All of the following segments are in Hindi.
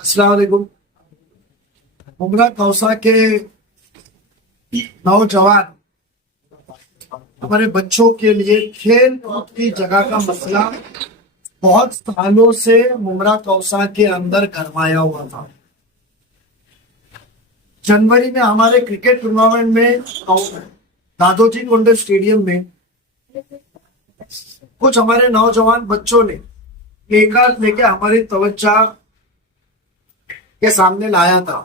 अस्सलाम वालेकुम। उमरा कौसा के नौजवान हमारे बच्चों के लिए खेल कूद की जगह का मसला बहुत सालों से मुमरा कौसा के अंदर गरमाया हुआ था। जनवरी में हमारे क्रिकेट टूर्नामेंट में दादोजी कोंडे स्टेडियम में कुछ हमारे नौजवान बच्चों ने प्ले कार्ड लेके हमारी तवज्जो के सामने लाया था।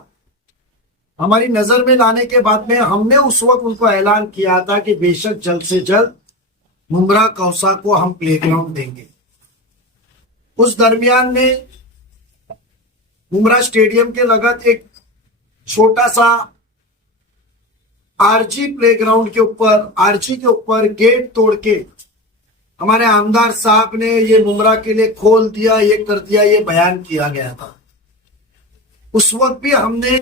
हमारी नजर में लाने के बाद में हमने उस वक्त उनको ऐलान किया था कि बेशक जल्द से जल्द मुमरा कौसा को हम प्लेग्राउंड देंगे। उस दरमियान में मुमरा स्टेडियम के लगत एक छोटा सा आरजी प्लेग्राउंड के ऊपर आरजी के ऊपर गेट तोड़ के हमारे आमदार साहब ने ये मुमरा के लिए खोल दिया, ये कर दिया, ये बयान किया गया था। उस वक्त भी हमने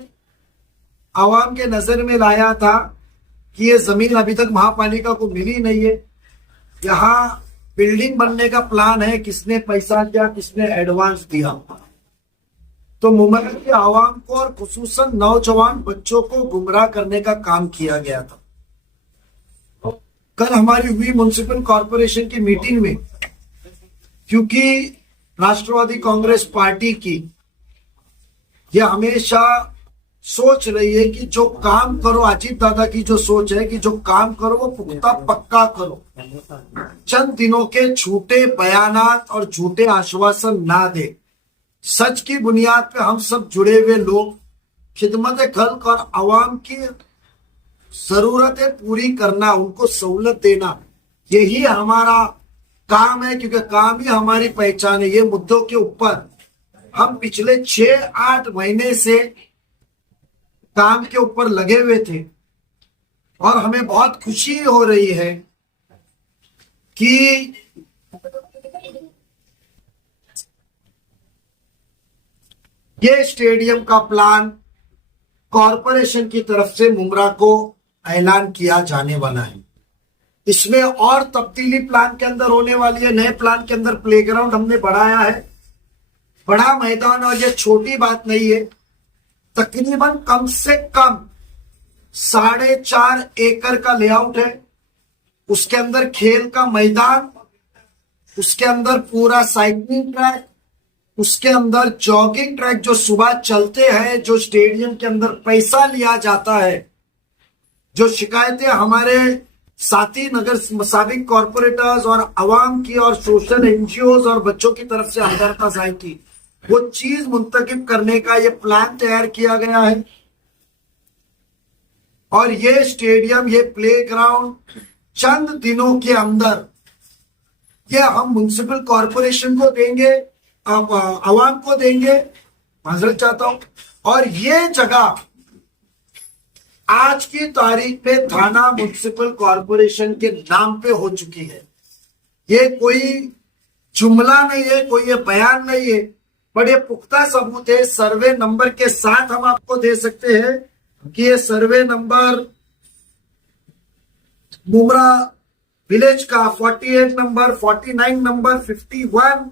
आवाम के नजर में लाया था कि ये जमीन अभी तक महापालिका को मिली नहीं है। यहाँ बिल्डिंग बनने का प्लान है, किसने पैसा दिया, किसने एडवांस दिया। तो मुमरा के आवाम को और खुसूसन नौजवान बच्चों को गुमराह करने का काम किया गया था। कल हमारी हुई म्युनिसिपल कॉरपोरेशन की मीटिंग में, क्योंकि राष्ट्रवादी कांग्रेस पार्टी की यह हमेशा सोच रही है कि जो काम करो, अजीत दादा की जो सोच है कि जो काम करो वो पुख्ता पक्का करो, चंद दिनों के झूठे बयानात और झूठे आश्वासन ना दे। सच की बुनियाद पे हम सब जुड़े हुए लोग खिदमत खल्क और आवाम की जरूरतें पूरी करना, उनको सहूलत देना, यही हमारा काम है, क्योंकि काम ही हमारी पहचान है। ये मुद्दों के ऊपर हम पिछले 6-8 महीने से काम के ऊपर लगे हुए थे और हमें बहुत खुशी हो रही है कि ये स्टेडियम का प्लान कॉरपोरेशन की तरफ से मुमरा को ऐलान किया जाने वाला है। इसमें और तब्दीली प्लान के अंदर होने वाली है। नए प्लान के अंदर प्लेग्राउंड हमने बढ़ाया है, बड़ा मैदान, और ये छोटी बात नहीं है। तकरीबन कम से कम 4.5 एकड़ का लेआउट है। उसके अंदर खेल का मैदान, उसके अंदर पूरा साइकिलिंग ट्रैक, उसके अंदर जॉगिंग ट्रैक जो सुबह चलते हैं, जो स्टेडियम के अंदर पैसा लिया जाता है, जो शिकायतें हमारे साथी नगर साबिक कॉर्पोरेटर्स और अवाम की और सोशल एनजीओज और बच्चों की तरफ से हमदर्द जाहिर की, वो चीज मुंतकिब करने का ये प्लान तैयार किया गया है। और ये स्टेडियम, ये प्लेग्राउंड चंद दिनों के अंदर ये हम म्युनिसिपल कॉरपोरेशन को देंगे, अवाम को देंगे, माजरत चाहता हूं। और ये जगह आज की तारीख में थाना म्युनिसिपल कॉरपोरेशन के नाम पे हो चुकी है। ये कोई जुमला नहीं है, कोई ये बयान नहीं है, बड़े पुख्ता सबूत है। सर्वे नंबर के साथ हम आपको दे सकते हैं कि ये सर्वे नंबर मुमरा विलेज का 48 नंबर, 49 नंबर, 51,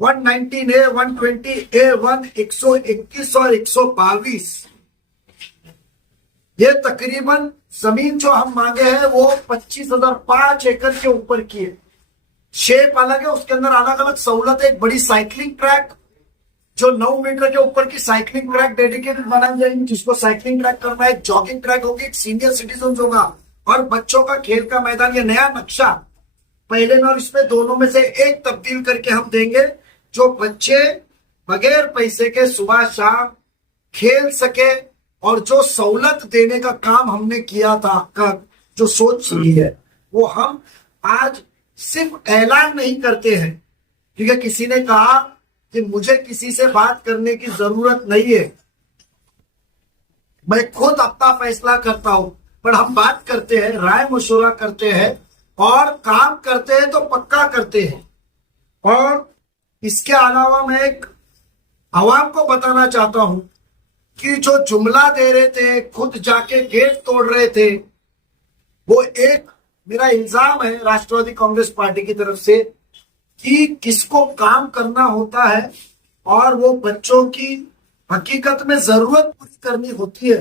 119A, 120A1, 121 और 122, ये तकरीबन जमीन जो हम मांगे हैं वो 25,005 एकड़ के ऊपर की है। शेप अलग है, उसके अंदर अलग अलग सहूलत है। एक बड़ी साइकिलिंग ट्रैक जो 9 मीटर के ऊपर की साइकिलिंग ट्रैक डेडिकेटेड बनाई जाएगी, जिसको साइकिलिंग ट्रैक करना है। जॉगिंग ट्रैक होगी, एक सीनियर सिटीजन होगा और बच्चों का खेल का मैदान। ये नया नक्शा पहले में और इसमें दोनों में से एक तब्दील करके हम देंगे, जो बच्चे बगैर पैसे के सुबह शाम खेल सके। और जो सहूलत देने का काम हमने किया था, जो सोच की है, वो हम आज सिर्फ ऐलान नहीं करते हैं, क्योंकि किसी ने कहा कि मुझे किसी से बात करने की जरूरत नहीं है, मैं खुद अपना फैसला करता हूं। पर हम बात करते हैं, राय मशवरा करते हैं और काम करते हैं तो पक्का करते हैं। और इसके अलावा मैं एक आवाम को बताना चाहता हूं कि जो जुमला दे रहे थे, खुद जाके गेट तोड़ रहे थे, वो एक मेरा इल्जाम है राष्ट्रवादी कांग्रेस पार्टी की तरफ से कि किसको काम करना होता है और वो बच्चों की हकीकत में जरूरत पूरी करनी होती है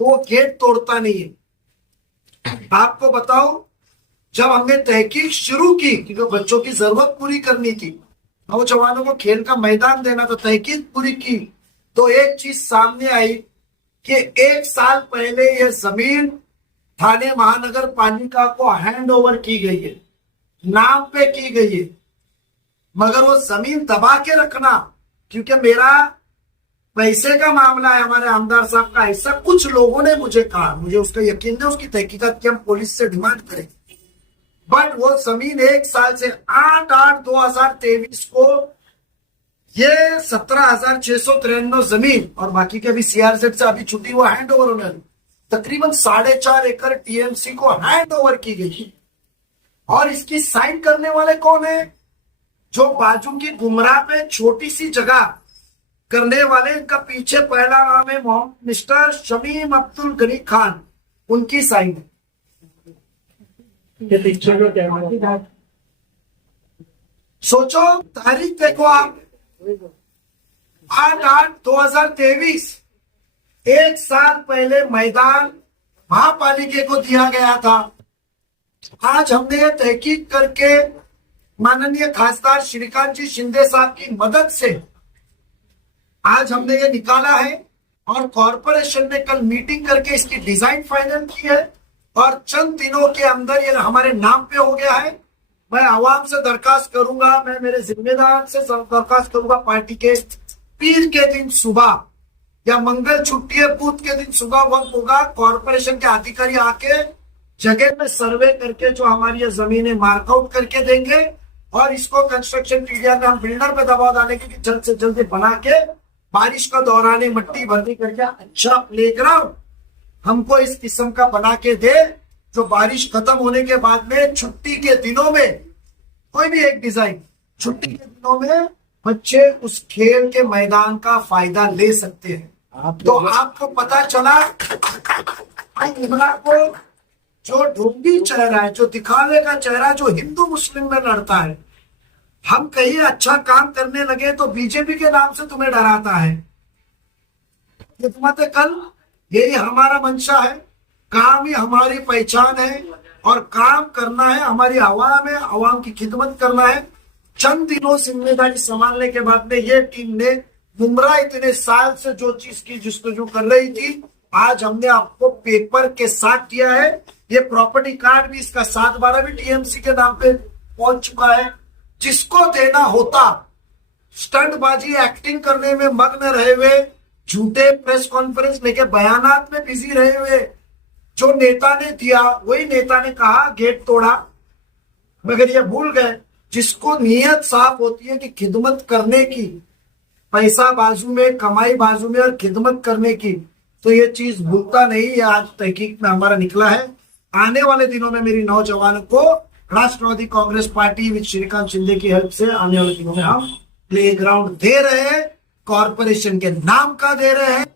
तो वो गेट तोड़ता नहीं है। आपको बताओ, जब हमने तहकीक शुरू की क्योंकि बच्चों की जरूरत पूरी करनी थी, नौजवानों को खेल का मैदान देना, तो तहकीक पूरी की तो एक चीज सामने आई कि 1 साल पहले यह जमीन थाने महानगर पालिका को हैंड ओवर की गई है, नाम पे की गई है, मगर वो जमीन दबा के रखना, क्योंकि मेरा पैसे का मामला है हमारे आमदार साहब का, ऐसा कुछ लोगों ने मुझे कहा, मुझे उसका यकीन है, उसकी तहकीकात की हम पुलिस से डिमांड करें। बट वो जमीन 1 साल से 8/8/2023 को ये 17,693 जमीन और बाकी के भी सीआरजेड से अभी छुट्टी हुआ हैंड ओवर होने, तकरीबन 4.5 एकड़ टीएमसी को हैंड ओवर की गई। और इसकी साइन करने वाले कौन है? जो बाजू की गुमराह पे छोटी सी जगह करने वाले, इनका पीछे पहला नाम है मिस्टर शमीम अब्दुल गनी खान, उनकी साइन है। सोचो तारीख देखो आप, 8/8/2023, 1 साल पहले मैदान महापालिका को दिया गया था। आज हमने ये तहकीक करके माननीय खासदार श्रीकांत जी शिंदे साहब की मदद से आज हमने ये निकाला है और कॉरपोरेशन ने कल मीटिंग करके इसकी डिजाइन फाइनल की है और चंद दिनों के अंदर ये हमारे नाम पे हो गया है। मैं आवाम से दरखास्त करूंगा, मैं मेरे जिम्मेदार से दरखास्त करूंगा, पार्टी के पीर के दिन सुबह या मंगल छुट्टी है बूथ के दिन सुबह वक्त होगा, कॉरपोरेशन के अधिकारी आके जगह में सर्वे करके जो हमारी ये जमीनें मार्कआउट करके देंगे और इसको कंस्ट्रक्शन पीरियड में हम बिल्डर पे दबाव डालेंगे कि जल्द से जल्द बना के बारिश का दौरान मट्टी भरनी करके अच्छा प्लेग्राउंड हमको इस किस्म का बना के दे, जो बारिश खत्म होने के बाद में छुट्टी के दिनों में कोई भी एक डिजाइन, छुट्टी के दिनों में बच्चे उस खेल के मैदान का फायदा ले सकते हैं। तो आपको पता चला को जो ढोंगी चेहरा है, जो दिखावे का चेहरा, जो हिंदू मुस्लिम में लड़ता है, हम कहीं अच्छा काम करने लगे तो बीजेपी के नाम से तुम्हें डराता है। खिदमत कल यही हमारा मंशा है, काम ही हमारी पहचान है और काम करना है, हमारी आवाम है, आवाम की खिदमत करना है। चंद दिनों जिम्मेदारी संभालने के बाद में ये टीम ने गुमराह इतने साल से जो चीज की जस्तजू कर रही थी, आज हमने आपको पेपर के साथ दिया है। ये प्रॉपर्टी कार्ड भी, इसका 7/12 भी टीएमसी के नाम पे पहुंच चुका है। जिसको देना होता, स्टंटबाजी एक्टिंग करने में मग्न रहे हुए, झूठे प्रेस कॉन्फ्रेंस लेके बयानात में बिजी रहे हुए, जो नेता ने दिया वही नेता ने कहा गेट तोड़ा, मगर ये भूल गए जिसको नीयत साफ होती है कि खिदमत करने की, पैसा बाजू में, कमाई बाजू में और खिदमत करने की, तो ये चीज भूलता नहीं। ये आज तहकीक में हमारा निकला है। आने वाले दिनों में मेरी नौजवानों को राष्ट्रवादी कांग्रेस पार्टी विद श्रीकांत शिंदे की हेल्प से आने वाले दिनों में हम प्लेग्राउंड दे रहे हैं, कॉरपोरेशन के नाम का दे रहे हैं।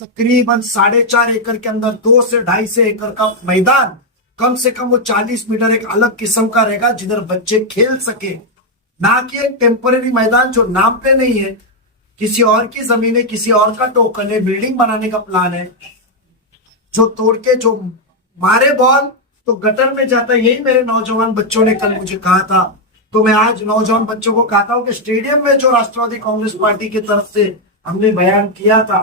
तकरीबन 4.5 एकड़ के अंदर 2 से 2.5 एकड़ का मैदान, कम से कम वो 40 मीटर एक अलग किस्म का रहेगा जिधर बच्चे खेल सके, ना कि एक टेम्परेरी मैदान जो नाम पे नहीं है, किसी और की जमीन है, किसी और का टोकन है, बिल्डिंग बनाने का प्लान है, जो तोड़ के जो मारे बॉल तो गटर में जाता है। यही मेरे नौजवान बच्चों ने कल मुझे कहा था, तो मैं आज नौजवान बच्चों को कहता हूं कि स्टेडियम में जो राष्ट्रवादी कांग्रेस पार्टी की तरफ से हमने बयान किया था,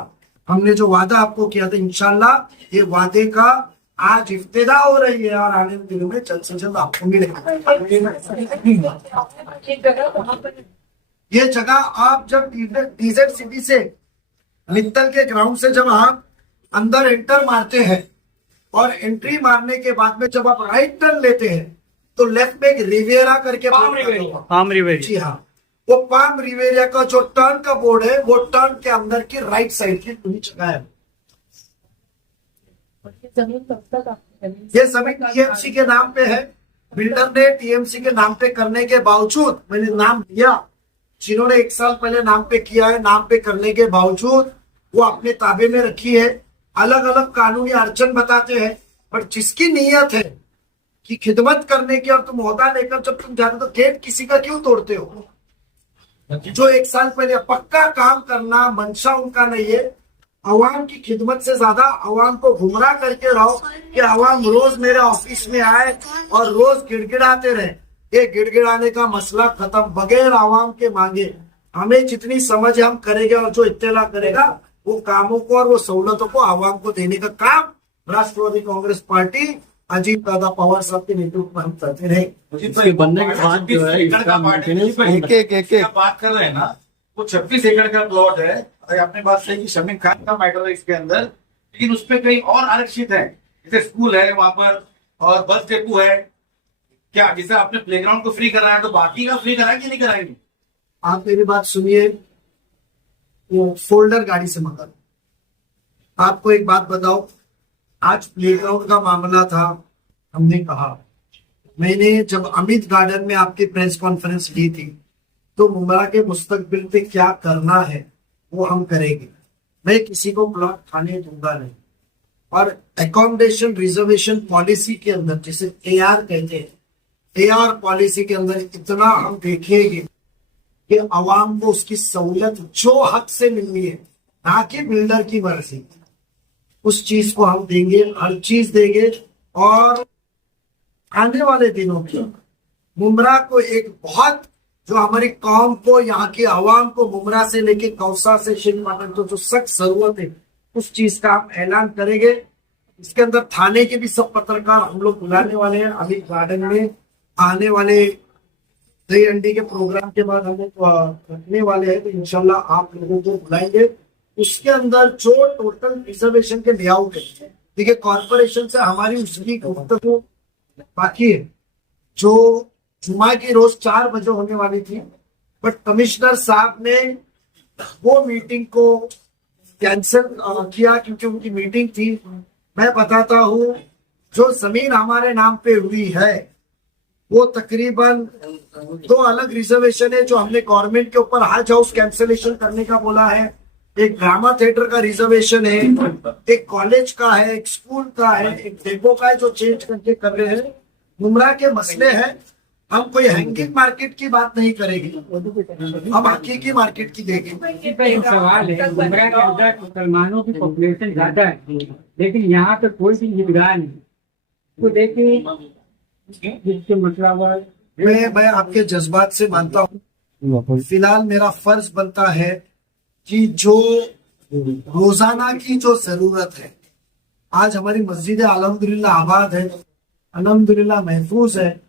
हमने जो वादा आपको किया था, इंशाल्लाह ये वादे का आज इफ्तिदा हो रही है और आने वाले दिनों में जल्द से जल्द आपको मिलेगा। ये जगह आप जब डीजेड सिटी से मित्तल के ग्राउंड से जब आप अंदर एंटर मारते हैं और एंट्री मारने के बाद में जब आप राइट टर्न लेते हैं तो लेफ्ट में एक रिवेरा करके पाम रिवेरिया, जी हाँ, वो पाम रिवेरिया का जो टर्न का बोर्ड है, वो टर्न के अंदर की राइट साइड की पूरी जगह है। ये जमीन टीएमसी के नाम पे है। बिल्डर ने टीएमसी के नाम पे करने के बावजूद, मैंने नाम दिया, जिन्होंने 1 साल पहले नाम पे किया है, नाम पे करने के बावजूद वो अपने ताबे में रखी है। अलग अलग कानूनी अड़चन बताते हैं, पर जिसकी नीयत है कि खिदमत करने की और तुम ओहदा लेकर जब तुम जाते तो गेट किसी का क्यों तोड़ते हो? जो 1 साल पहले पक्का काम करना मंशा उनका नहीं है। अवाम की खिदमत से ज्यादा अवाम को गुमराह करके रहो कि अवाम रोज मेरे ऑफिस में आए और रोज गिड़गिड़ाते रहे। ये गिड़गिड़ाने का मसला खत्म, बगैर अवाम के मांगे। हमें जितनी समझ हम करेंगे और जो इत्तेला करेगा वो कामों को और वो सहूलतों को अवाम को देने का काम राष्ट्रवादी कांग्रेस पार्टी अजीत दादा पवार साहब के नेतृत्व में हम करते रहे। इसके बनने के बाद जो है इसका मेंटेनेंस एक बात कर रहे हैं ना, वो 26 एकड़ का प्लॉट है। अरे आपने बात सही कि शमीम खान का मैटर है इसके अंदर, लेकिन उस पर कई और आरक्षित है, जैसे स्कूल है वहां पर और बस डेपो है। क्या जैसे आपने प्लेग्राउंड को फ्री कराया तो बाकी का फ्री कराया कि नहीं कराएंगे? आप मेरी बात सुनिए, वो फोल्डर गाड़ी से मंगा लो। आपको एक बात बताओ, आज प्लेग्राउंड का मामला था, हमने कहा, मैंने जब अमित गार्डन में आपकी प्रेस कॉन्फ्रेंस ली थी तो मुमरा के मुस्तकबिल पे क्या करना है वो हम करेंगे। मैं किसी को प्लॉट खाने दूंगा नहीं। और एकोमोडेशन रिजर्वेशन पॉलिसी के अंदर, जिसे एआर कहते हैं, एआर पॉलिसी के अंदर इतना हम देखेंगे कि अवाम को उसकी सहूलत जो हक से मिलनी है, ना कि बिल्डर की मर्जी, उस चीज को हम देंगे, हर चीज देंगे। और आने वाले दिनों में मुमरा को एक बहुत, जो हमारी कौम को, यहाँ की आवाम को मुमरा से लेके कौसा से शिवपाटन तो जो सख्त जरूरत है, उस चीज का हम ऐलान करेंगे। इसके अंदर थाने के भी सब पत्रकार हम लोग बुलाने वाले हैं। अभी गार्डन में आने वाले दही अंडी के प्रोग्राम के बाद हम लोग रखने वाले हैं, तो इंशाल्लाह आप लोगों को बुलाएंगे। उसके अंदर जो टोटल रिजर्वेशन के लेआउट है, देखिए कॉर्पोरेशन से हमारी उसकी गुफ्तगू बाकी है, जो जुमा की रोज 4 बजे होने वाली थी, बट कमिश्नर साहब ने वो मीटिंग को कैंसिल किया क्योंकि उनकी मीटिंग थी। मैं बताता हूँ, जो जमीन हमारे नाम पे हुई है वो तकरीबन 2 अलग रिजर्वेशन है जो हमने गवर्नमेंट के ऊपर हज हाउस कैंसिलेशन करने का बोला है। एक ड्रामा थिएटर का रिजर्वेशन है, एक कॉलेज का है, एक स्कूल का है, एक डेपो का है, जो चेंज करके कर रहे हैं। मुमरा के मसले हैं, हम कोई हैंगिंग मार्केट की बात नहीं करेंगे, हम हकीकी मार्केट की देखेंगे। एक सवाल है, मुमरा के अंदर मुसलमानों की पॉपुलेशन ज्यादा है, लेकिन यहाँ पे कोई भी निगरान नहीं। तो देखिए जिसके मतलब मैं आपके जज्बात से मानता हूँ। फिलहाल मेरा फर्ज बनता है कि जो रोजाना की जो जरूरत है, आज हमारी मस्जिद अल्हम्दुलिल्लाह आबाद है, अल्हम्दुलिल्लाह महफूज है,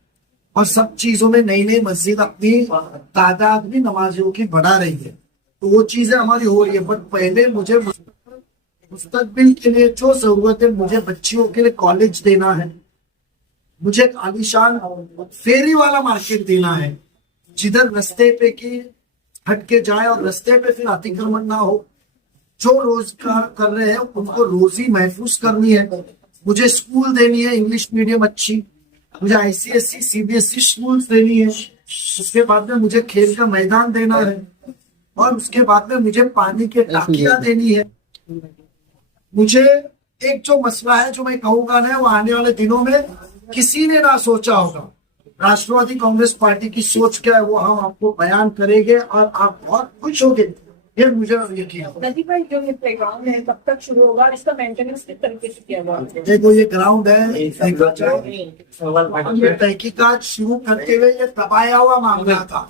और सब चीजों में नई नई मस्जिद अपनी तादाद भी नमाजियों की बढ़ा रही है, तो वो चीजें हमारी हो रही है। बट पहले मुझे मुस्तकबिल के लिए जो जरूरत है, मुझे बच्चियों के लिए कॉलेज देना है, मुझे एक आलिशान फेरी वाला मार्केट देना है, जिधर रास्ते पे की हट के जाए और रास्ते पे फिर अतिक्रमण ना हो। जो रोजगार कर रहे हैं उनको रोजी महफूज करनी है। मुझे स्कूल देनी है, इंग्लिश मीडियम अच्छी, मुझे आईसीएसई सीबीएसई स्कूल देनी है। उसके बाद में मुझे खेल का मैदान देना है, और उसके बाद में मुझे पानी के टाकियां देनी है। मुझे एक जो मसला है जो मैं कहूंगा ना, वो आने वाले दिनों में किसी ने ना सोचा होगा। राष्ट्रवादी कांग्रेस पार्टी की सोच क्या है वो हम आपको बयान करेंगे और आप बहुत खुश होंगे, ये मुझे यकीन है। नदीम भाई, जो ये प्लेग्राउंड है कब तक शुरू होगा, इसका मेंटेनेंस किस तरीके से किया हुआ है? देखो, ये ग्राउंड है, ये तहकीकात शुरू करते हुए ये दबाया हुआ मामला था।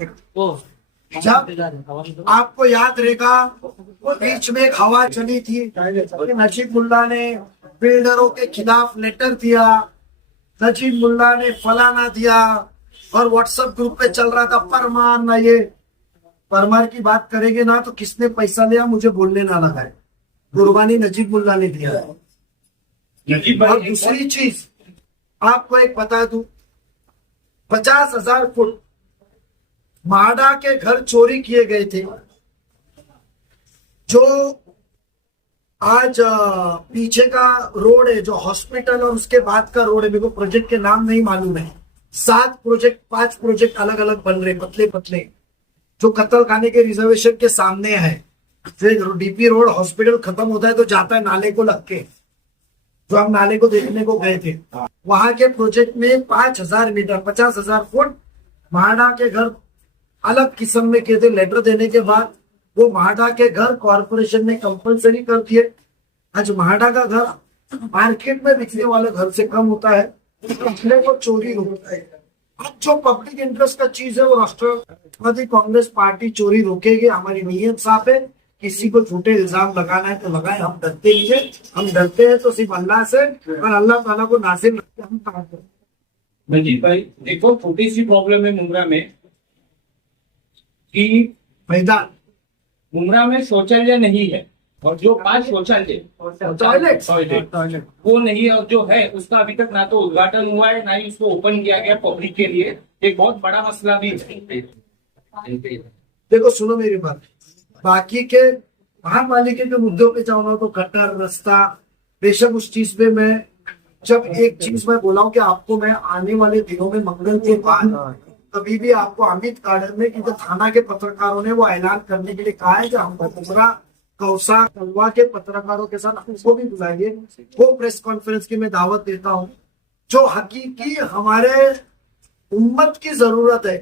जब आपको याद रहेगा, बीच में एक हवा चली थी, नजीब मुल्ला ने बिल्डरों के खिलाफ लेटर दिया, नजीब मुल्ला ने फलाना दिया, और व्हाट्सएप ग्रुप पे चल रहा था परमार ना, ये परमार की बात करेंगे ना तो किसने पैसा लिया मुझे बोलने ना लगाए, कुर्बानी नजीब मुल्ला ने दिया। और दूसरी चीज आपको एक बता दूं, 50,000 फुट माडा के घर चोरी किए गए थे, जो आज पीछे का रोड है, जो हॉस्पिटल और उसके बाद का रोड है, मेरे को प्रोजेक्ट के नाम नहीं मालूम है, 5 प्रोजेक्ट अलग अलग बन रहे, पतले पतले, जो कत्ल खाने के रिजर्वेशन के सामने है। फिर डीपी रोड हॉस्पिटल खत्म होता है तो जाता है नाले को लग के, जो हम नाले को देखने को गए थे, वहां के प्रोजेक्ट में 5,000 मीटर 50,000 फुट माडा के घर अलग किस्म में किए थे। लेटर देने के बाद वो म्हाडा के घर कॉर्पोरेशन ने कंपलसरी कर दिए। आज म्हाडा का घर मार्केट में बिकने वाले घर से कम होता है, इसलिए वो चोरी होता है। अब जो पब्लिक इंटरेस्ट का चीज है वो राष्ट्रवादी कांग्रेस पार्टी चोरी रोकेगी। हमारी नीयत साफ है, किसी को झूठे इल्जाम लगाना है तो लगाए, हम डरते नहीं है। हम डरते हैं तो सिर्फ अल्लाह से, और अल्लाह ताला को नासिर रखते हम काम करते हैं। मंजीत भाई, देखो छोटी सी प्रॉब्लम है मुमरा में कि मैदान मुमरा में शौचालय नहीं है, और जो 5 शौचालय टॉयलेट वो नहीं है, और जो है उसका अभी तक ना तो उद्घाटन हुआ है, ना ही उसको ओपन किया गया पब्लिक के लिए। एक बहुत बड़ा मसला भी है। देखो सुनो मेरी बात, बाकी के महापालिका के मुद्दों पे जाऊँ ना तो गटर रास्ता, बेशक उस चीज पे मैं जब एक चीज मैं बोला हूँ कि आपको मैं आने वाले दिनों में मंगल के बाद कभी भी आपको अमित गार्डन में, क्योंकि थाना के पत्रकारों ने वो ऐलान करने के लिए कहा है कि हम मुमरा कौसा कलवा के पत्रकारों के साथ उसको भी बुलाएंगे। वो प्रेस कॉन्फ्रेंस की मैं दावत देता हूँ। जो हकीकी हमारे उम्मत की जरूरत है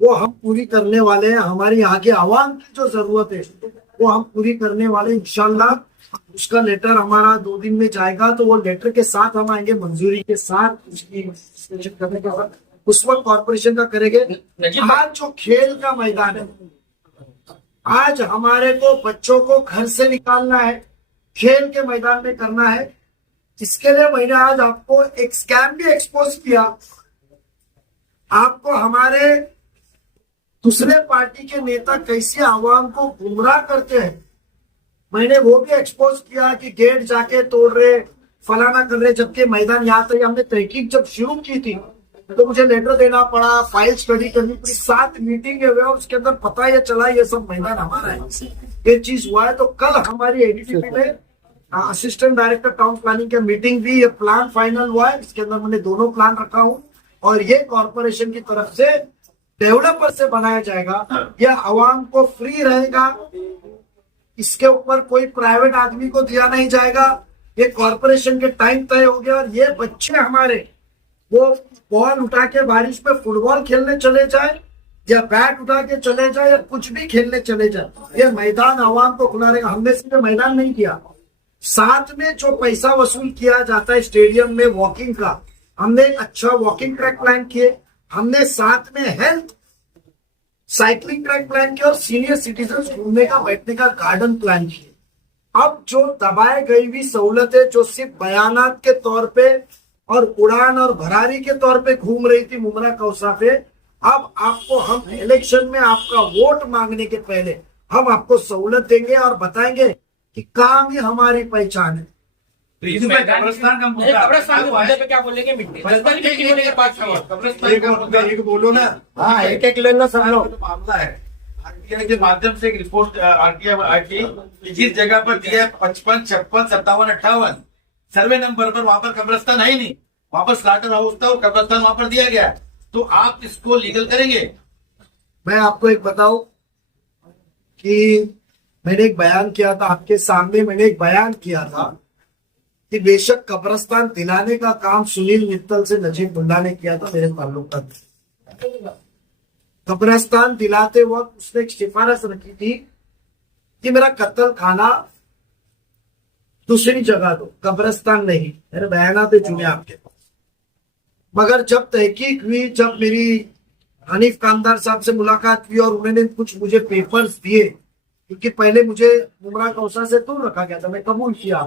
वो हम पूरी करने वाले हैं। हमारी यहाँ के आवाम की जो जरूरत है वो हम पूरी करने वाले हैं इंशाल्लाह। उसका लेटर हमारा 2 दिन में जाएगा, तो वो लेटर के साथ हम आएंगे, मंजूरी के साथ उसकी करने के बाद उस वक्त कॉर्पोरेशन का करेंगे। आज जो खेल का मैदान है, आज हमारे को बच्चों को घर से निकालना है, खेल के मैदान में करना है। इसके लिए मैंने आज आपको एक स्कैम भी एक्सपोज किया। आपको हमारे दूसरे पार्टी के नेता कैसे आवाम को गुमराह करते हैं, मैंने वो भी एक्सपोज किया कि गेट जाके तोड़ रहे, फलाना कर रहे, जबकि मैदान यहाँ तक हमने तहकीक जब शुरू की थी तो मुझे लेटर देना पड़ा, फाइल स्टडी करनी पड़ी, 7 मीटिंग हुए और उसके अंदर पता ये चला ये सब मैदान हमारा है। ये चीज हुआ है। तो कल हमारी एडीटीपी में असिस्टेंट डायरेक्टर टाउन प्लानिंग की मीटिंग भी, ये प्लान फाइनल हुआ है। इसके अंदर मैंने दोनों प्लान रखा हूँ और ये कॉर्पोरेशन की तरफ से डेवलपर से बनाया जाएगा। यह आवाम को फ्री रहेगा, इसके ऊपर कोई प्राइवेट आदमी को दिया नहीं जाएगा। ये कॉर्पोरेशन के टाइम तय हो गया और ये बच्चे हमारे वो बॉल उठा के बारिश में फुटबॉल खेलने चले जाए या बैट उठा के चले जाए या कुछ भी खेलने चले जाए, ये मैदान आवाम को खुला रहेगा। हमने सिर्फ मैदान नहीं किया, साथ में जो पैसा वसूल किया जाता है स्टेडियम में वॉकिंग का, हमने एक अच्छा वॉकिंग ट्रैक प्लान किए। हमने साथ में हेल्थ साइकिलिंग ट्रैक प्लान किया और सीनियर सिटीजन घूमने का बैठने का गार्डन प्लान किए। अब जो दबाए गई हुई सहूलतें जो सिर्फ बयानात के तौर पे और उड़ान और भरारी के तौर पे घूम रही थी मुमरा कौसा पे, अब आपको हम इलेक्शन में आपका वोट मांगने के पहले हम आपको सहूलत देंगे और बताएंगे कि काम ही हमारी पहचान है। तो इसमें कब्रिस्तान का मुद्दा, कब्रिस्तान के मुद्दे पे क्या बोलेंगे? जल्दी मीटिंग होने के बाद कब्रिस्तान का मुद्दा एक बोलो ना। हाँ, एक ले लो सब लोग। तो मामला है आरटीआई के माध्यम से एक रिपोर्ट आरटीआई आई थी, जिस जगह पर दिया है 55, 56, 57, 58 सर्वे नंबर पर, वहां पर कब्रिस्तान है ही नहीं। वहां पर स्लाटर हाउस था और कब्रिस्तान वहां पर दिया गया। तो आप इसको लीगल करेंगे? मैं आपको एक बताऊं कि मैंने एक बयान किया था आपके सामने, मैंने एक बयान किया था कि बेशक कब्रिस्तान दिलाने का काम सुनील मित्तल से नजीब मुल्ला ने किया था मेरे ताल्लुकात। कब्रिस्तान दिलाते वक्त उसने एक सिफारिश रखी थी कि मेरा कत्ल खाना दूसरी जगह दो, कब्रिस्तान नहीं। मेरे बयानात चुने आपके पास, मगर जब तहकीक हुई, जब मेरी हनीफ कामदार साहब से मुलाकात हुई और उन्होंने कुछ मुझे पेपर्स दिए, क्योंकि पहले मुझे मुमरा कौसा से दूर रखा गया था, मैं कबूल किया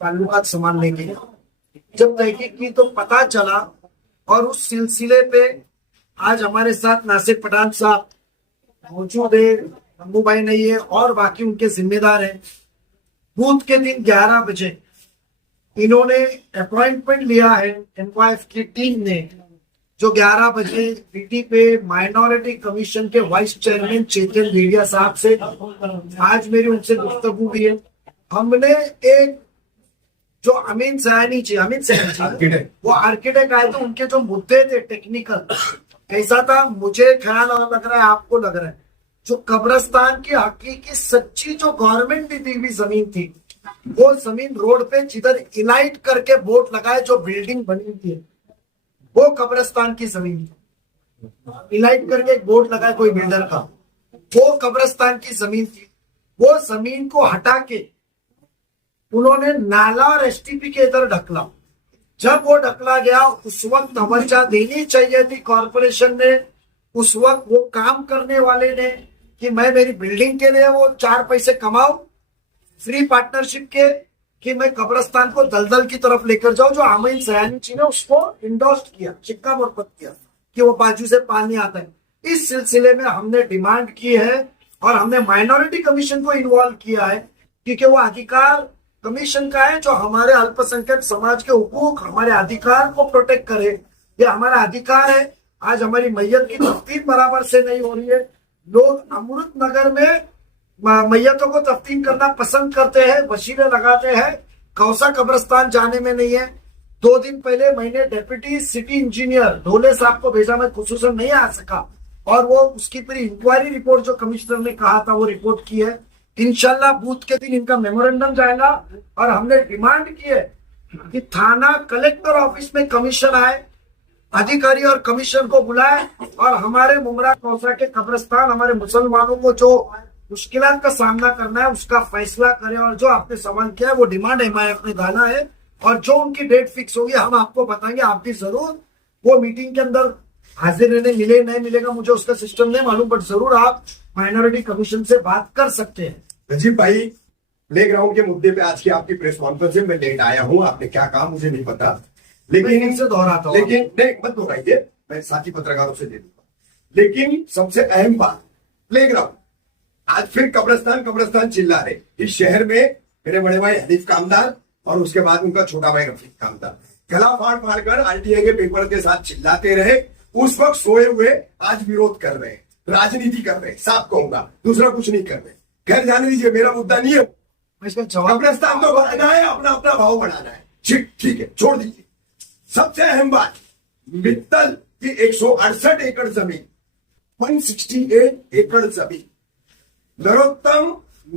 ताल्लुकात संभालने के लिए। जब तहकीक की तो पता चला, और उस सिलसिले पे आज हमारे साथ नासिर पठान साहब मौजूद है, अम्बू भाई नहीं है और बाकी उनके जिम्मेदार हैं। बूथ के दिन 11 बजे इन्होंने अपॉइंटमेंट लिया है एनवाईएफ की टीम ने, जो 11 बजे पीटी पे माइनॉरिटी कमीशन के वाइस चेयरमैन चेतन भेड़िया साहब से आज मेरी उनसे गुफ्तगू भी है। हमने एक जो अमीन सैनी जी वो आर्किटेक्ट आए, तो उनके जो मुद्दे थे टेक्निकल कैसा था, मुझे ख्याल लग रहा है आपको लग रहा है, जो कब्रिस्तान की हकीकी सच्ची जो गवर्नमेंट ने दी हुई जमीन थी, वो जमीन रोड पे जिधर इलाइट करके बोर्ड लगाए जो बिल्डिंग बनी थी, वो कब्रिस्तान की जमीन थी। इलाइट करके एक बोर्ड लगा है कोई बिल्डर का, वो कब्रिस्तान की जमीन थी। वो जमीन को हटा के उन्होंने नाला और एसटीपी के इधर ढकला। जब वो ढकला गया उस वक्त तवज्जो देनी चाहिए थी कॉर्पोरेशन ने, उस वक्त वो काम करने वाले ने, कि मैं मेरी बिल्डिंग के लिए वो 4 पैसे कमाऊं फ्री पार्टनरशिप के, कि मैं कब्रिस्तान को दलदल की तरफ लेकर जाऊं। जो आमीन सयानी जी ने उसको इंडोर्स किया, शिक्का मोर्पत किया कि वो बाजू से पानी आता है। इस सिलसिले में हमने डिमांड की है और हमने माइनॉरिटी कमीशन को इन्वॉल्व किया है, क्योंकि वो अधिकार कमीशन का है जो हमारे अल्पसंख्यक समाज के हुकूक, हमारे अधिकार को प्रोटेक्ट करे। ये हमारा अधिकार है। आज हमारी मैयत की तफ्तीन बराबर से नहीं हो रही है। लोग अमृत नगर में मैयतों को तफ्तीन करना पसंद करते हैं, वसीले लगाते हैं, कौसा कब्रिस्तान जाने में नहीं है। 2 दिन पहले मैंने डेप्यूटी सिटी इंजीनियर ढोले साहब को भेजा, मैं खुसूसन नहीं आ सका, और वो उसकी पूरी इंक्वायरी रिपोर्ट जो कमिश्नर ने कहा था वो रिपोर्ट की है। इंशाल्लाह बूथ के दिन इनका मेमोरेंडम जाएगा और हमने डिमांड की है कि थाना कलेक्टर ऑफिस में कमीशन आए, अधिकारी और कमीशन को बुलाए और हमारे मुमरा कौसा के कब्रिस्तान, हमारे मुसलमानों को जो मुश्किलात का सामना करना है उसका फैसला करें। और जो आपने सवाल किया है वो डिमांड MIF ने डाला है और जो उनकी डेट फिक्स होगी हम आपको बताएंगे। आप भी जरूर वो मीटिंग के अंदर हाजिर रहने, मिले नहीं मिलेगा मुझे उसका सिस्टम नहीं मालूम, बट जरूर आप माइनॉरिटी कमीशन से बात कर सकते हैं। रजीब भाई, प्लेग्राउंड के मुद्दे पे आज की आपकी प्रेस कॉन्फ्रेंस में मैं लेट आया हूँ, आपने क्या कहा मुझे नहीं पता, लेकिन इनसे दोहराता हूं। लेकिन नहीं मत दोहराइए, मैं साथी पत्रकारों से दे दूंगा। लेकिन सबसे अहम बात, प्लेग्राउंड आज फिर कब्रिस्तान चिल्ला रहे। इस शहर में मेरे बड़े भाई हनीफ कामदार और उसके बाद उनका छोटा भाई रफीक कामदार गला फाड़ कर RTI के पेपर के साथ चिल्लाते रहे। उस वक्त सोए हुए आज विरोध कर रहे हैं, राजनीति कर रहे हैं, साफ कहूंगा, दूसरा कुछ नहीं कर रहे। खैर जाने दीजिए, मेरा मुद्दा नहीं है। इसका जवाब कब्रिस्तान तो बढ़ाना है, अपना अपना भाव बढ़ाना है, ठीक है, छोड़ दीजिए। सबसे अहम बात, मित्तल की 168 एकड़ जमीन, 168 एकड़ जमीन नरोत्तम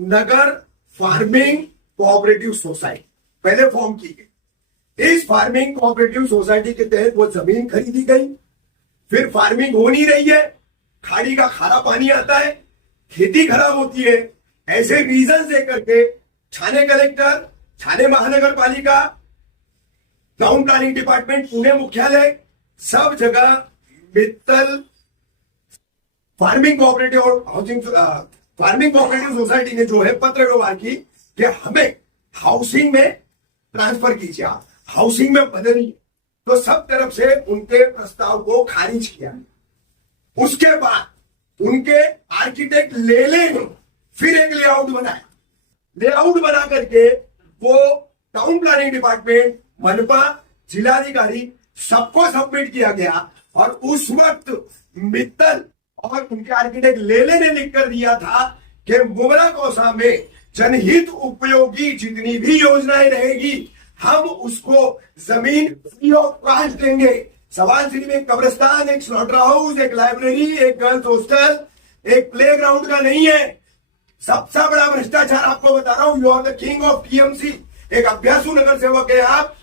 नगर फार्मिंग कोऑपरेटिव सोसाइटी पहले फॉर्म की गई। इस फार्मिंग कोऑपरेटिव सोसाइटी के तहत वो जमीन खरीदी गई, फिर फार्मिंग हो नहीं रही है, खाड़ी का खारा पानी आता है, खेती खराब होती है। ऐसे रीजन दे करके थाने कलेक्टर, थाने महानगर पालिका, टाउन प्लानिंग डिपार्टमेंट, पुणे मुख्यालय, सब जगह मित्तल फार्मिंग कोऑपरेटिव सोसाइटी ने जो है पत्र व्यवहार की कि हमें हाउसिंग में ट्रांसफर कीजिए, हाउसिंग में बदलिए। तो सब तरफ से उनके प्रस्ताव को खारिज किया। उसके बाद उनके आर्किटेक्ट लेले ने फिर एक लेआउट बनाया। लेआउट बना करके वो टाउन प्लानिंग डिपार्टमेंट, मनपा, जिलाधिकारी सबको सबमिट किया गया। और उस वक्त मित्तल और उनके आर्किटेक्ट लेले ने लिख कर दिया था कि मुमरा कौसा में जनहित उपयोगी जितनी भी योजनाएं रहेगी हम उसको जमीन फ्री ऑफ कॉस्ट देंगे। सवाल सिर्फ एक कब्रिस्तान, एक स्लॉटर हाउस, एक लाइब्रेरी, एक गर्ल्स हॉस्टल, एक प्लेग्राउंड का नहीं है। सबसे बड़ा भ्रष्टाचार आपको बता रहा हूं, you are the king of TMC। एक अभ्यासु नगर सेवक है आप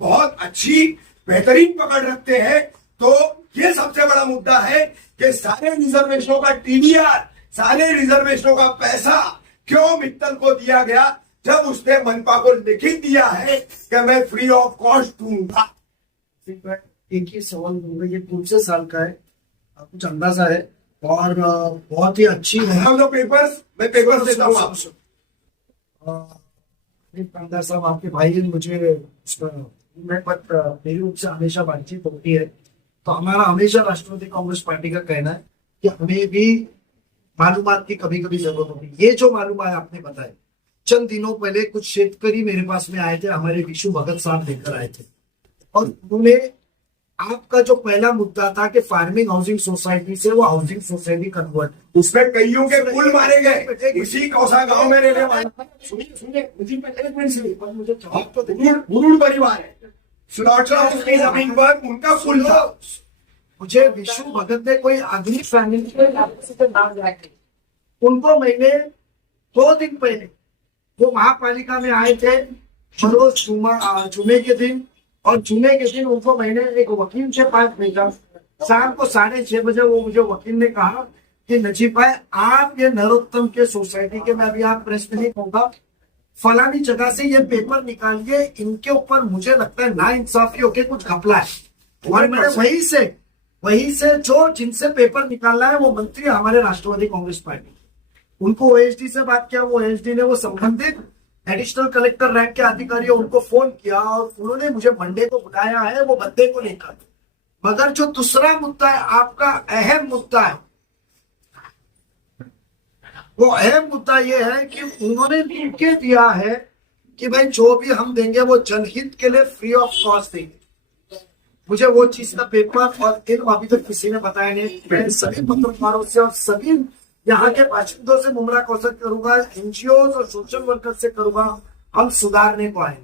बहुत अच्छी बेहतरीन पकड़ रखते हैं। तो ये सबसे बड़ा मुद्दा है कि सारे रिजर्वेशनों का TDR, सारे रिजर्वेशनों का पैसा क्यों मित्तल को दिया गया, जब उसने मनपा को लिखित दिया है कि मैं फ्री ऑफ कॉस्ट दूंगा। एक ही सवाल दूंगा, ये कौन से साल का है, कुछ अंदाजा है? और बहुत ही अच्छी है। पेपर्स, मैं पेपर्स देता हूँ आपको। कामदार साहब, आपके भाई ने मुझे मेरी रूप से हमेशा बातचीत होती है, तो हमारा हमेशा राष्ट्रवादी कांग्रेस पार्टी का कहना है कि हमें भी मालूमात की कभी कभी जरूरत होगी। ये जो मालूमात आपने बताया, चंद दिनों पहले कुछ शेतकरी मेरे पास में आए थे, हमारे विशु भगत साहब लेकर आए थे, और उन्होंने आपका जो पहला मुद्दा था कि फार्मिंग हाउसिंग सोसाइटी से वो हाउसिंग सोसाइटी कन्वर्ट, उसमें कईयों के कुल मारे गए। इसी कौसा गांव में रहने वाला, सुनिए मुझे जवाब तो देखिए, गुरुड़ परिवार है, स्लॉटर हाउस की जमीन पर उनका कुल था। मुझे विशु भगत ने कोई आदमी फैमिली के नाम जाके, उनको मैंने 2 दिन पहले वो महापालिका में आए थे, जुमे के दिन, और जुमे के दिन उनको मैंने एक वकील के पास भेजा शाम को 6:30 बजे वो मुझे वकील ने कहा कि नजीब भाई आप ये नरोत्तम के सोसाइटी के, मैं अभी आप प्रेस में नहीं कहूंगा, फलानी जगह से ये पेपर निकालिए, इनके ऊपर मुझे लगता है ना इंसाफी होके कुछ घपला है। और मैंने वहीं से जो जिनसे पेपर निकालना है वो मंत्री हमारे राष्ट्रवादी कांग्रेस पार्टी, उनको ओएसडी से बात किया, वो ओएसडी ने वो संबंधित एडिशनल कलेक्टर रैंक के अधिकारियों उनको फोन किया और उन्होंने मुझे मंडे को बुलाया है वो बंदे को लेकर। मगर जो दूसरा मुद्दा है, आपका अहम मुद्दा है, वो अहम मुद्दा ये है कि उन्होंने लिख दिया है कि भाई जो भी हम देंगे वो जनहित के लिए फ्री ऑफ कॉस्ट देंगे। मुझे वो चीज का पेपर और इन अभी तक किसी ने बताया नहीं। मैं सभी पत्रकारों से और सभी यहाँ के बाशिंदों से मुमरा कौशल करूंगा, एनजीओ और सोशल वर्कर से करूंगा, हम सुधारने को आए।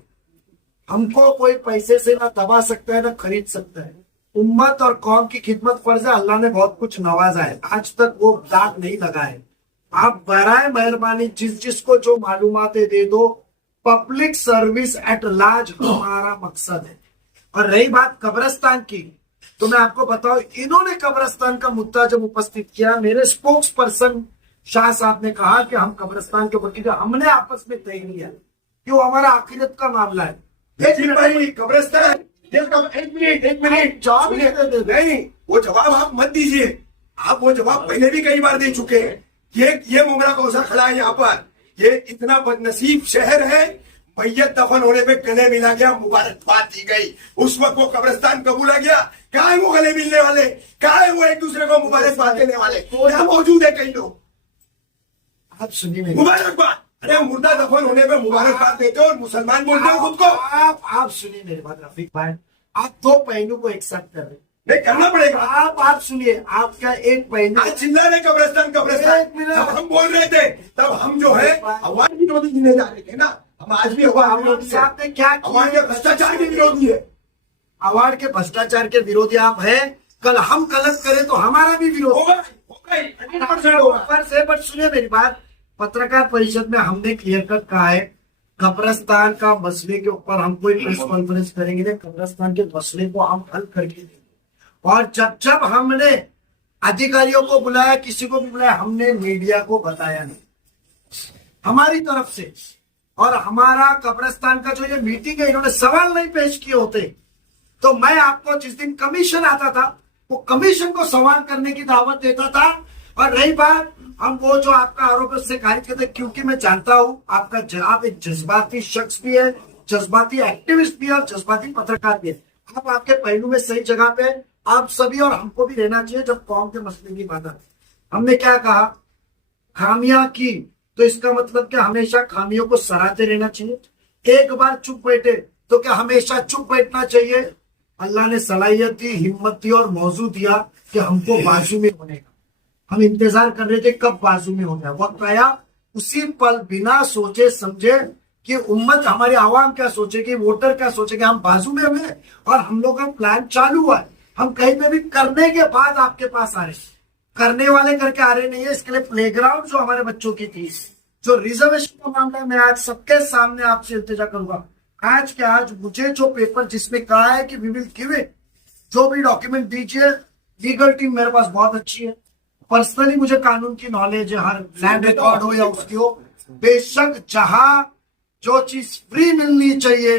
हमको कोई पैसे से ना दबा सकता है ना खरीद सकता है। उम्मत और कौम की खिदमत फर्ज है, अल्लाह ने बहुत कुछ नवाजा है, आज तक वो दाग नहीं लगा है। आप बराए मेहरबानी जिसको जो मालूमातें दे दो, पब्लिक सर्विस एट लार्ज हमारा मकसद है। और रही बात कब्रिस्तान की, तो मैं आपको बताऊं, इन्होंने कब्रिस्तान का मुद्दा जब उपस्थित किया, मेरे स्पोक्स पर्सन शाह साहब ने कहा कि हम कब्रिस्तान के ऊपर की हमने आपस में तय किया कि वो हमारा आखिरत का मामला है। कब्रिस्तान एक मिनट जवाब नहीं, वो जवाब आप मत दीजिए। आप वो जवाब पहले भी कई बार दे चुके हैं। ये मुमरा कौशल खड़ा है यहाँ पर, ये इतना बदनसीब शहर है, मैयत दफन होने पे गले मिला गया, मुबारकबाद दी गई, उस वक्त वो कब्रिस्तान कबूला गया। कहा है वो गले मिलने वाले, कहा है वो एक दूसरे को मुबारकबाद देने वाले, क्या मौजूद है कई लोग? आप सुनिए, मुबारकबाद, अरे मुर्दा दफन होने पे मुबारकबाद देते हो और मुसलमान बोलते हो खुद को। आप सुनिए मेरी बात रफीक भाई, आप दो पहलू को एक साथ कर रहे हैं। नहीं करना पड़ेगा। आप सुनिए, आपका एक पहलू आज चिल्ला रहे कब्रिस्तान कब्रिस्तान, जब हम बोल रहे थे तब हम जो है अवार्ड विरोधी गिने जा रहे थे ना, हम आज भी अवार्ड विरोधी हैं। आपने क्या अवार्ड के भ्रष्टाचार के विरोधी है। अवार्ड के भ्रष्टाचार के विरोधी आप है, कल हम गलत करें तो हमारा भी विरोध होगा, होगा, 100% होगा। ऊपर से। बट सुनिए मेरी बात, पत्रकार परिषद में हमने क्लियर कट कहा है, कब्रिस्तान का मसले के ऊपर हम कोई प्रेस कॉन्फ्रेंस करेंगे नहीं, कब्रिस्तान के मसले को हम हल करके देंगे। और जब हमने अधिकारियों को बुलाया, किसी को भी बुलाया, हमने मीडिया को बताया नहीं हमारी तरफ से। और हमारा कब्रिस्तान का जो ये मीटिंग है, इन्होंने सवाल नहीं पेश किए होते तो मैं आपको जिस दिन कमीशन आता था वो कमीशन को सवाल करने की दावत देता था। और रही बात, हम वो जो आपका आरोप है उससे खारिज करते, क्योंकि मैं जानता हूं आपका आप एक जज्बाती शख्स भी है, जज्बाती एक्टिविस्ट भी है और जज्बाती पत्रकार भी है। आप आपके पहलू में सही जगह पे आप सभी और हमको भी रहना चाहिए। जब कौम के मसले की बात आती, हमने क्या कहा, खामियां की तो इसका मतलब क्या हमेशा खामियों को सराहते रहना चाहिए? एक बार चुप बैठे तो क्या हमेशा चुप बैठना चाहिए? अल्लाह ने सलाहियत दी, हिम्मत दी और मौजू दिया कि हमको बाजू में होने का। हम इंतजार कर रहे थे कब बाजू में हो गया, वक्त आया, उसी पल बिना सोचे समझे कि उम्मत हमारी आवाम क्या सोचेगी, वोटर क्या सोचेगी, हम बाजू में हुए और हम लोग का प्लान चालू हुआ है। हम कहीं पे भी करने के बाद आपके पास आ रहे, करने वाले करके आ रहे नहीं है। इसके लिए प्लेग्राउंड जो हमारे बच्चों की थी, जो रिजर्वेशन का मामला है, मैं आज सबके सामने आपसे इल्तिजा करूंगा, आज के आज मुझे जो पेपर जिसमें कहा है कि वी विल गिव इट, जो भी डॉक्यूमेंट दीजिए, लीगल टीम मेरे पास बहुत अच्छी है, पर्सनली मुझे कानून की नॉलेज है, हर लैंड रिकॉर्ड हो या उसकी हो, बेशक जहां जो चीज फ्री मिलनी चाहिए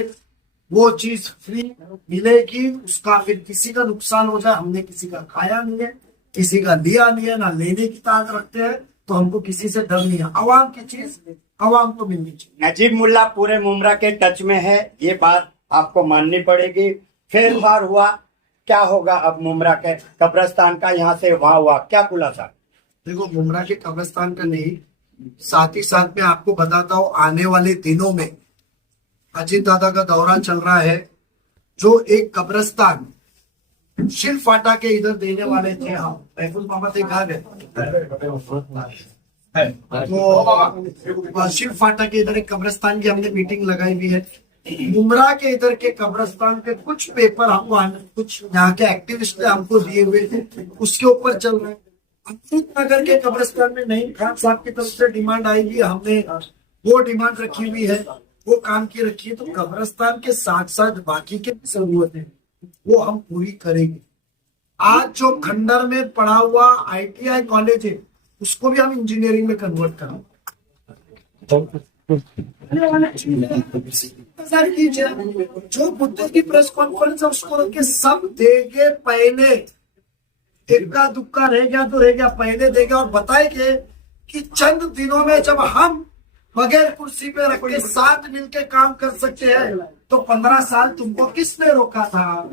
वो चीज फ्री मिलेगी। उसका फिर किसी का नुकसान हो जाए, हमने किसी का खाया नहीं है, किसी का लिया नहीं है, ना लेने की ताकत रखते हैं, तो हमको किसी से डर नहीं है। अवाम की चीज अवाम को मिलनी चाहिए। नजीब मुल्ला पूरे मुमरा के टच में है, ये बात आपको माननी पड़ेगी। फेर फार हुआ, क्या होगा अब मुमरा के कब्रिस्तान का, यहाँ से वहां हुआ, क्या खुलासा? देखो, मुमरा के कब्रिस्तान का नहीं, साथ ही साथ में आपको बताता हूँ, आने वाले दिनों में अजीत दादा का दौरा चल रहा है, जो एक कब्रिस्तान शिल फाटा के इधर देने वाले थे। हम महफूज मोहम्मद एक घर है, तो शिल फाटा के इधर एक कब्रिस्तान की हमने मीटिंग लगाई हुई है। मुमरा के इधर के कब्रिस्तान के कुछ पेपर हमको कुछ यहाँ के एक्टिविस्ट ने हमको दिए हुए थे, उसके ऊपर चल रहे हैं। अमृत नगर के कब्रिस्तान में नईम खान साहब की तरफ से डिमांड आई हुई, हमने वो डिमांड रखी हुई है, वो काम की रखी है। तो कब्रिस्तान के साथ साथ बाकी के जरूरत है वो हम पूरी करेंगे। आज जो खंडर में पड़ा हुआ ITI कॉलेज है उसको भी हम इंजीनियरिंग में कन्वर्ट करें। इंतजार कीजिए, जो बुद्ध की प्रेस कॉन्फ्रेंस है उसको रख के सब देंगे। पहले इक्का दुक्का रह गया तो रह गया, पहले देंगे और बताएंगे कि चंद दिनों में जब हम बगैर कुर्सी पे रख के साथ मिलके काम कर सकते हैं तो 15 साल तुमको किसने रोका था।